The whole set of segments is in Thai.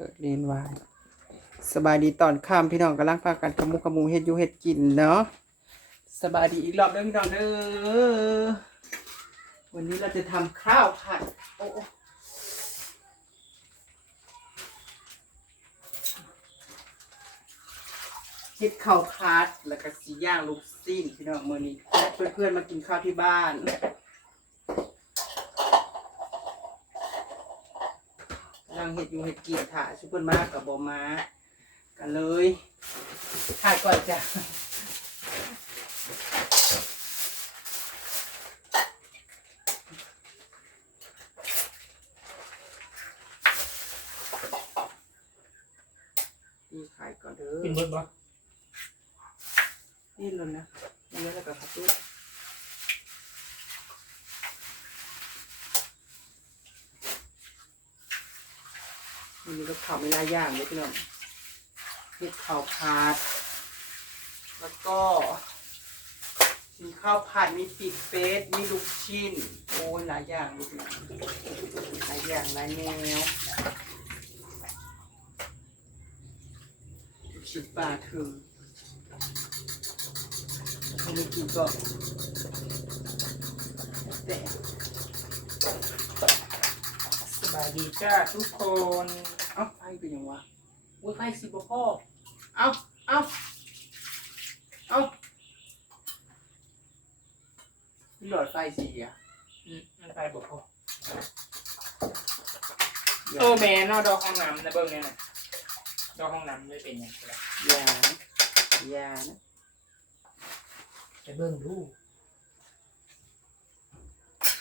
ปิดเลนไว้สบายดีตอนค่ำพี่น้องกำลังพากันขมุขมูเฮ็ดยูเฮ็ดกินเนาะสบายดีอีกรอบเด้อพี่น้องเด้อวันนี้เราจะทำข้าวผัดโอ้โอ้เฮ็ดข้าวผัดแล้วก็สีย่างลูกซีนพี่น้องมื้อนี้เพื่อนๆมากินข้าวที่บ้าน จังเห็ดอยู่เห็ดกินถ่าชุบเปิ้นมากกับบอมากันเลยถ่ายก่อนจ้ะนี่ขายก่อนเด้อ กินเบิดบ่ นี่เลยนะนี่แล้วก็ขับด้วย มีกับข้าวไม่หลายอย่างเลยพี่น้องเห็ดข้าวผัดแล้วก็ มีข้าวผัดมีปีกเป็ดมีลูกชิ้นโอ้หลายอย่างลูกนะหลายอย่างหลายแนวชิปปลาคือถ้าไม่กินก็แต่ บายดีจ้าทุกคน เอ้าไฟเป็นยังวะวุ้ยไฟสิบ่พ่อเอ้าเอ้าเอ้ามีหลอดไฟสีอะอืมมันไฟบ่พ่อเออแม่เนอกดอกห้องน้ำนะเบิ่งเนี่ยน่ะดอกห้องน้ำไม่เป็นหยังไงอย่านะอย่านะไปเบิ่งดู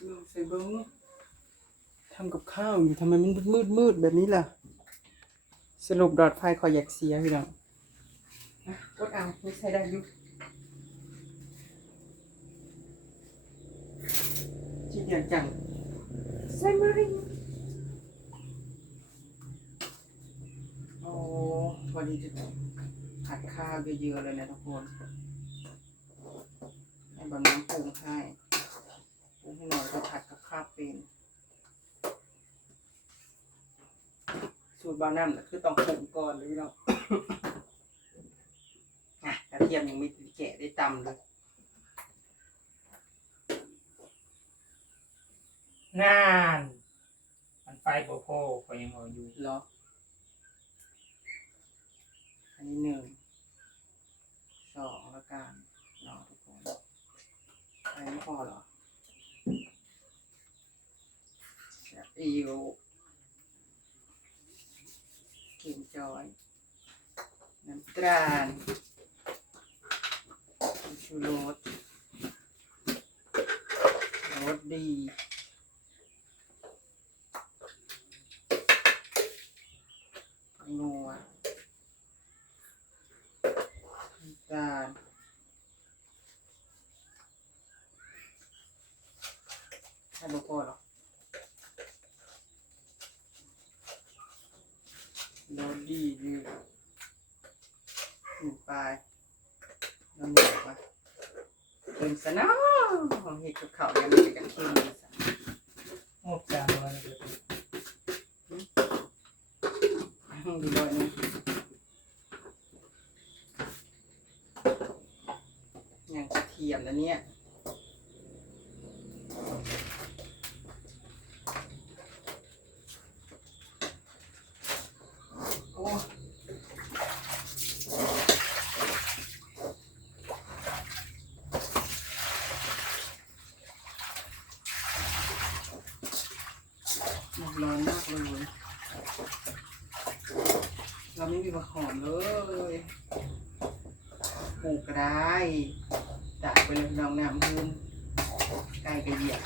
มือใส่เบิ้ง ทำกับข้าวอยู่ทำไมมันมืดมืดๆแบบนี้ล่ะ สรุปดอดไฟขออยากเสียพี่น้องนะกดเอาไม่ใช่ได้อยุจีเดียนจังใส่มาริงโอ้วันนี้จะผัดข้าวเยอะๆเลยนะทุกคนให้บะน้ำปรุงให้ปรุงให้หน่อยก็ผัดกับข้าวเป็น สูตรบาน้ำน่ะคือต้องปรุงก่อนเลยพี่น้อง อะกระเทียมยังไม่แกะได้ตำเลยนาน มันไฟบ่พ่อก็ยังเอาอยู่เหรอ อันนี้หนึ่งสองแล้วกันเนาะทุกคนอันนี้พอเหรออิว เข็มจอยน้ำตาลชูรสรสดี นัวน้ำตาลให้บุพอหรอ โรดีดีหนึ่งปลายน้ำหนึ่งไปเติมสนาะของเห็ดกับข้าวยังไม่ได้กันเค็มเลยสะงบจานวันนี้ ห้องดีเลยนะอย่างกระเทียมแล้วเนี่ยโอ้มันร้อนมากเลย เรา ไม่มีมะขามเลยปลูกก็ได้ตากไปเลยน้องน้ำพื้นใกล้กระเหยียบ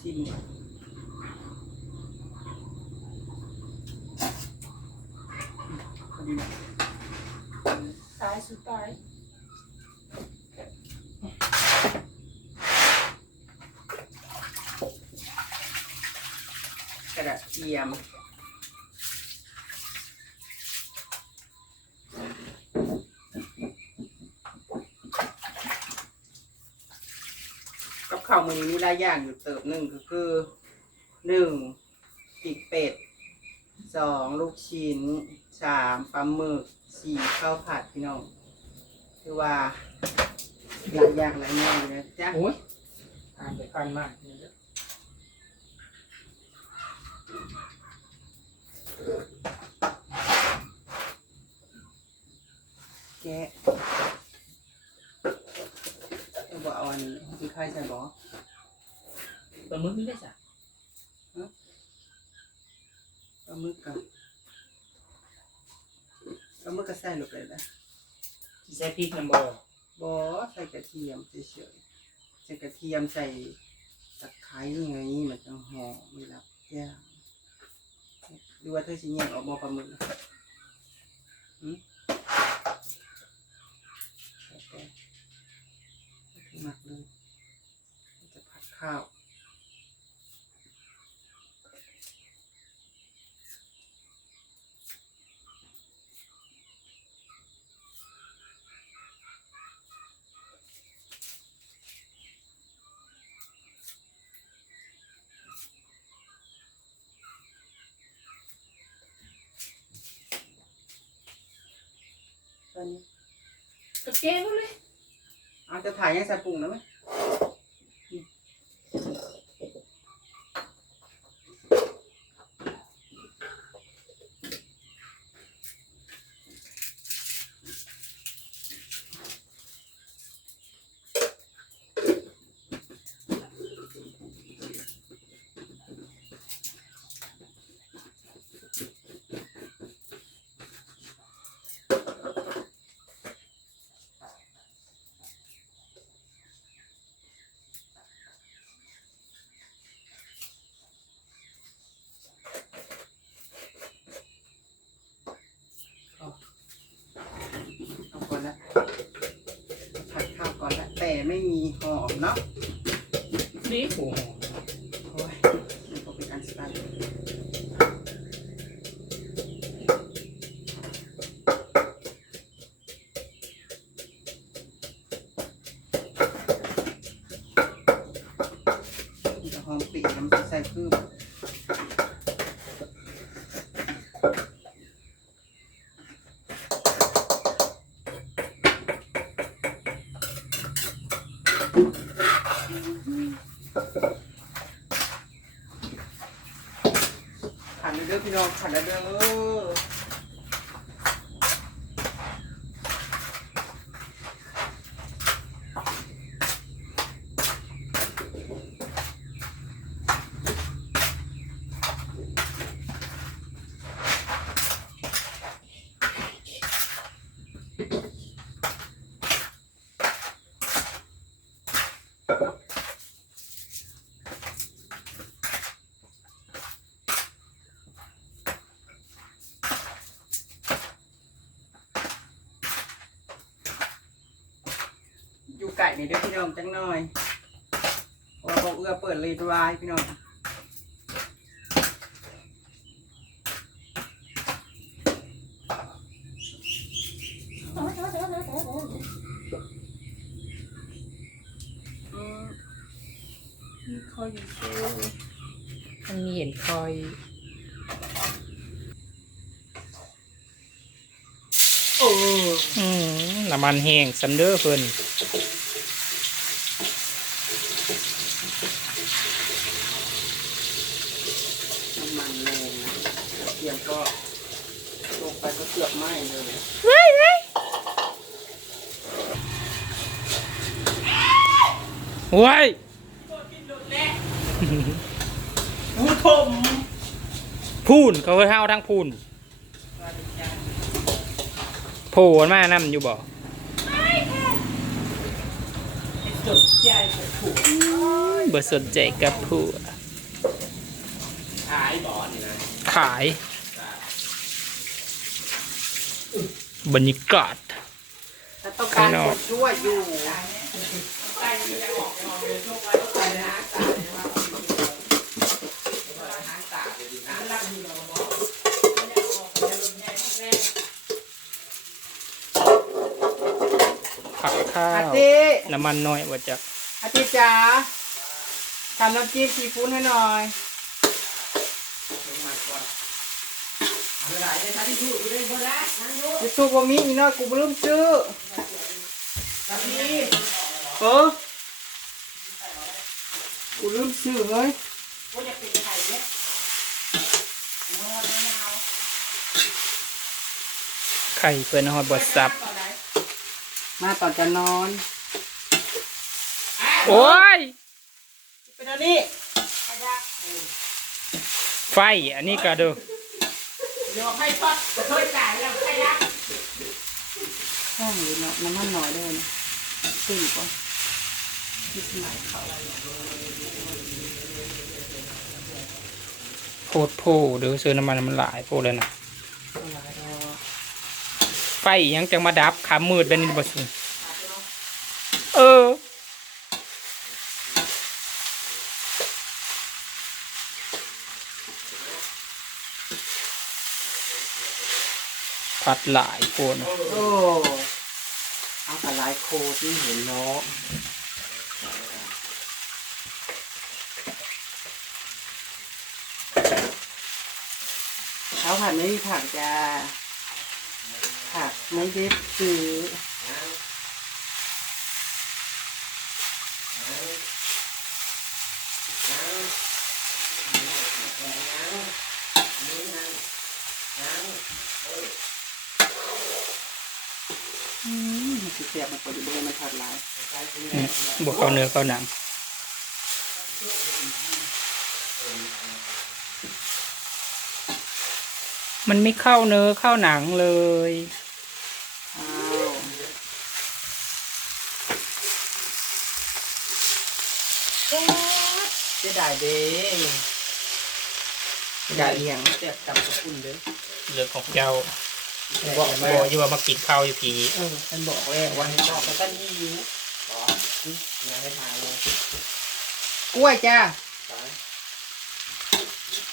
ชิม ระเทียม กับข้าวมือนมีหลายอย่างอยู่เติบหนึ่งก็คือหนึ่งปีกเป็ดสองลูกชิ้นสามปลาหมึกสี่ข้าวผัดพี่น้องคือว่าหลายอย่างหลายอย่างเลยจ้ะโอ้ยอ่านไปก่อนมาก นี่เด้อแกะบอกเอาอันมีใครใส่บอกปลาหมึกนี่ได้จ้ะปลาหมึกกับปลาหมึกก็ใส่ลงไปเลยสิใส่พริกน้ำบอบอใส่กระเทียมเฉยๆใส่กระเทียมใส่ตะไคร้ยังไงมันจะหอมไม่รับย่างดูว่าเธอสิแยกออกบอปลาหมึกนะหืมใส่ไป หมักเลย จะผัดข้าวตอนนี้ตะแกงเลยเอา จะถ่ายให้ใส่ปุ่งนะไหมเอาก่อนละผัดข้าวก่อนละแต่ ไม่มีหอมเนาะนี่หูหอม ขันเด้อพี่น้องขันเด้ออยู่ ไก่นี่เด้อพี่น้องจังหน่อยเพราะว่าบอกเอื้อเปิดเลยดวายพี่น้องอืมมีคอยอยู่เซ่มันมีเห็นคอยโอ้อืมน้ำมันแห้งซันเดอร์เพิ่นน้ำมันแรงนะเตรียมก็ลงไปก็เกือบไหม้เลย ว้ายผู้ชมพูนเขาเคยเฮาทั้งพูนโผล่มานำอยู่บ่สนใจจะถูกบ่สนใจกับผู้ขายบอนี่นะขายบรรยากาศถ้าต้องการข้างนอกคนช่วยอยู่ ผักข้าอาวทิน้ำมันน้อยว่าจะอาทิจ๋าทำน้ำจิ้มซีฟู้ดให้หน่อยมาก่อนเอาหลายเลยค่ะที่อยู่อยู่ได้บ่ละนั่งดูจะสู้บ่มีอีน้อยกูบ่ลืมซื้อสามีเออกู ลืมซื้อเฮ้ยกูจะปิดไข่เนี่ยนอนมะนาวไข่เปิ้นฮอดบ่ซับ มาตอนจะนอน โอ้ย เป็นอันนี้ขยะไฟ อันนี้ก็ด้อเดี๋ยวให้ทอดเคยจ่ายแล้วขยะข้างอยู่เนาะน้ำมันหน่อยเลยขึ้นก่อนนิดหน่อยเขา โพดโพเด้อซื้อน้ำมันมันหลายโพดเลยนะไฟยังจังมาดับขามืดแบบนี้บ่ซุเออผัดหลายคนโอ้เอาแต่ลายโคที่เห็นเนาะ เขาผัดไม่มีผักจ้าผักไม่ได้ซื้ออืมมันสิเสียบมันพอดีเลยมันผัดหลายอืมบวกเข้าเนื้อเข้าหนัง มันไม่เข้าเนื้อเข้าหนังเลยอ้าวเจะได้เด้อย่าเอียงเสียบจับกับคุณเด้อเรื่องของเจ้าบอกบอกอยู่ว่ามากินข้าวอยู่ผีเออฉันบอกแล้วว่าให้บอกกับท่านอีอยู่ยังไม่ทานเลยกล้วยจ้า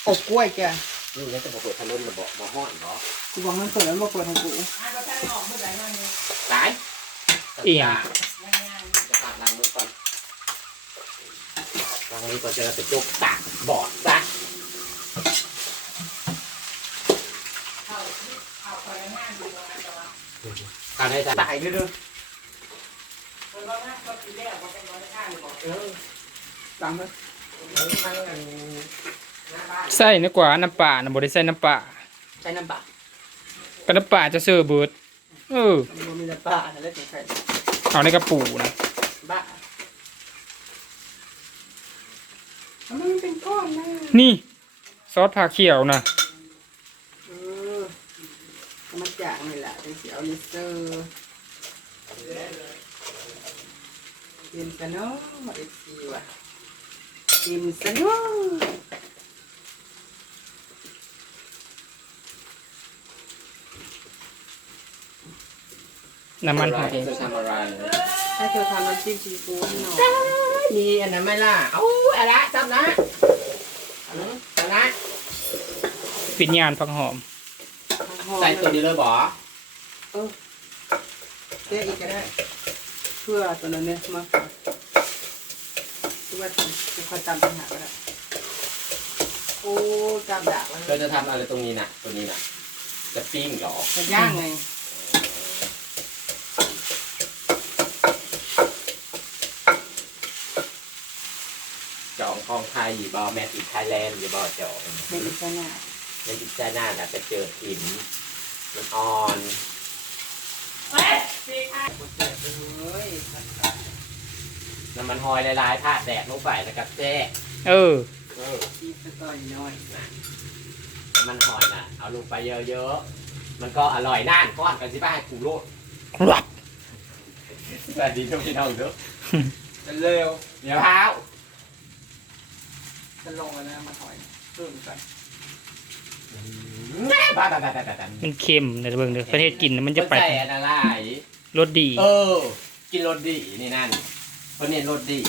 อบกล้วยจ้า นี่แล้วจะบอกเปิดพัดลมหรือบอกบอกห้อนเหรอกูบอกมันเปิดแล้วมาเปิดให้กูอะเราจะได้ออกเมื่อไหร่นั่นนี่ตายเอียงง่ายจะตัดล้างมือก่อนล้างมือก่อนจะไปจุกตากบอดซะๆเข้าเข้าไปง่ายดูนะแต่ว่าทำให้ทันตายด้วยเด้อคนเราหน้าก็ตีแล้วก็เป็นร้อยข้างบอกเออตังเลยทั้งอันหน้าบ้าน ใส่นึกว่าน้ำปลานะบ่ได้ใส่น้ำปลาใช้น้ำปลาก็น้ำปลาจะเสิร์ฟเบิดเออมันมีน้ำปลาอะไรเล็กใส่เอาในกระปูนะบ้ามันเป็นก้อนนะนี่ ซอสผักเขียวนะเออเอามาจากนี่แหละเป็นสีเอาลิเซอร์กินกันเนาะเอฟซีว่ะกินซะเนาะ น้ำมันหอยจะทำอะไรให้เธอทำน้ำจิ้มซีฟู้ดให้หน่อยมีอันนั้นไหมล่ะเอ้าอะไรจำนะอืมจำนะปิญญาณผักหอม ใส่ตัวนี้เลยบอเจ๊อีกก็ได้ เพื่อตัวนั้นเนี่ยมากกว่าคือว่าจะคอยจำปัญหาก็ได้โอ้จำดักแล้วเธอจะทำอะไรตรงนี้น่ะตัวนี้น่ะจะปิ้งเหรอจะย่างไง จ องของไทยอยู่บอแมทอินไทยแลนด์อยู่บอจองไม่อีกแล้วเนี่ยในจิตใจหน้าน่ะจะเจอหินมันอ่อนเฮ้ยสี่ข้างหมดแตกเลยน้ำมันหอยละลายผ้าแดดลงไปแล้วกับแจ้เออเออชีสต่อยน้อยน้ำมันหอยน่ะ เอาลงไปเยอะๆ มันก็อร่อยน่านก้อนกันสิบ้าให้กูโลดครับสวัสดีทุกพี่น้องเด้อจะเร็วเดี๋ยวเท้า จะลงแล้วนะมาถอยเพิ่มกันบ้าบ้าบ้าบ้าบ้าบ้ามันเค็มในเบิ่งเด้อประเทศกินน่ะมันจะไปใส่อันอะไรรสดีเออ กินรสดีนี่นั่นคนนี้รสดี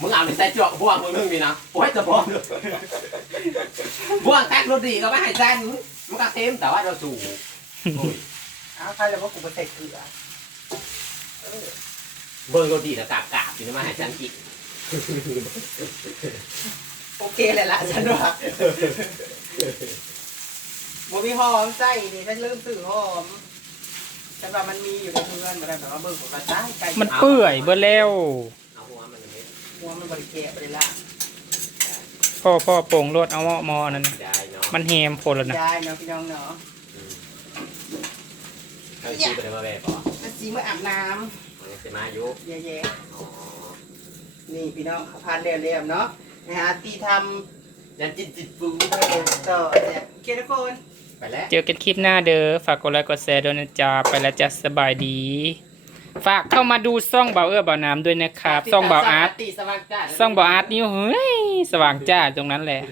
มึงเอาในใส่จวกบ่วงมึงนึงดีนะโอ้ยจะบ่วงด้วยบ่วงแท็กรสดีก็ไม่ให้แซนมันก็เค็มแต่ว่าเราสูโอ้ยอ้าวใครเลยว่ากูไปใส่เกลือเบิ่งรสดีแต่กาบกาบอยู่นี่มาให้ฉันกิน โอเคเลยละฉันว่าบ่มีหอมใส่นี่ฉันลืมซื้อหอมฉันว่ามันมีอยู่ในเพื่อนมาได้แบบว่าเบิ่งของกระซ้ายไก่มันเปื่อยเบิดแล้วเอาหัวมันเลยหัวมันบริแกะไปเลยละพ่อพ่อโป่งรถเอาหม้อมอนั่นน่ะได้เนาะมันแฮมโพลแล้วนะได้เนาะพี่น้องเนาะทางชีไปเลยมาแบบอ๋อมันสีมาอาบน้มันจะมาอยู่ำแย่อ๋อๆนี่พี่น้องพันเรียบๆเนาะ นะฮะตีทยันจิตจิตปูำเออต่อเนี่ยโอเคทุกคน ไปแล้ว เจอกันคลิปหน้าเด้อ ฝากกดไลค์กดแชร์ด้วยนะจ๊ะไปแล้วจ้ะสบายดี ฝากเข้ามาดูซ่องเบาเอื้อเบาน้ำด้วยนะครับ ซ่องเบาอาร์ตตีสว่างจ้าซ่องเบาอาร์ตนี่เฮ้ย สว่างจ้าตรงนั้นแหละเ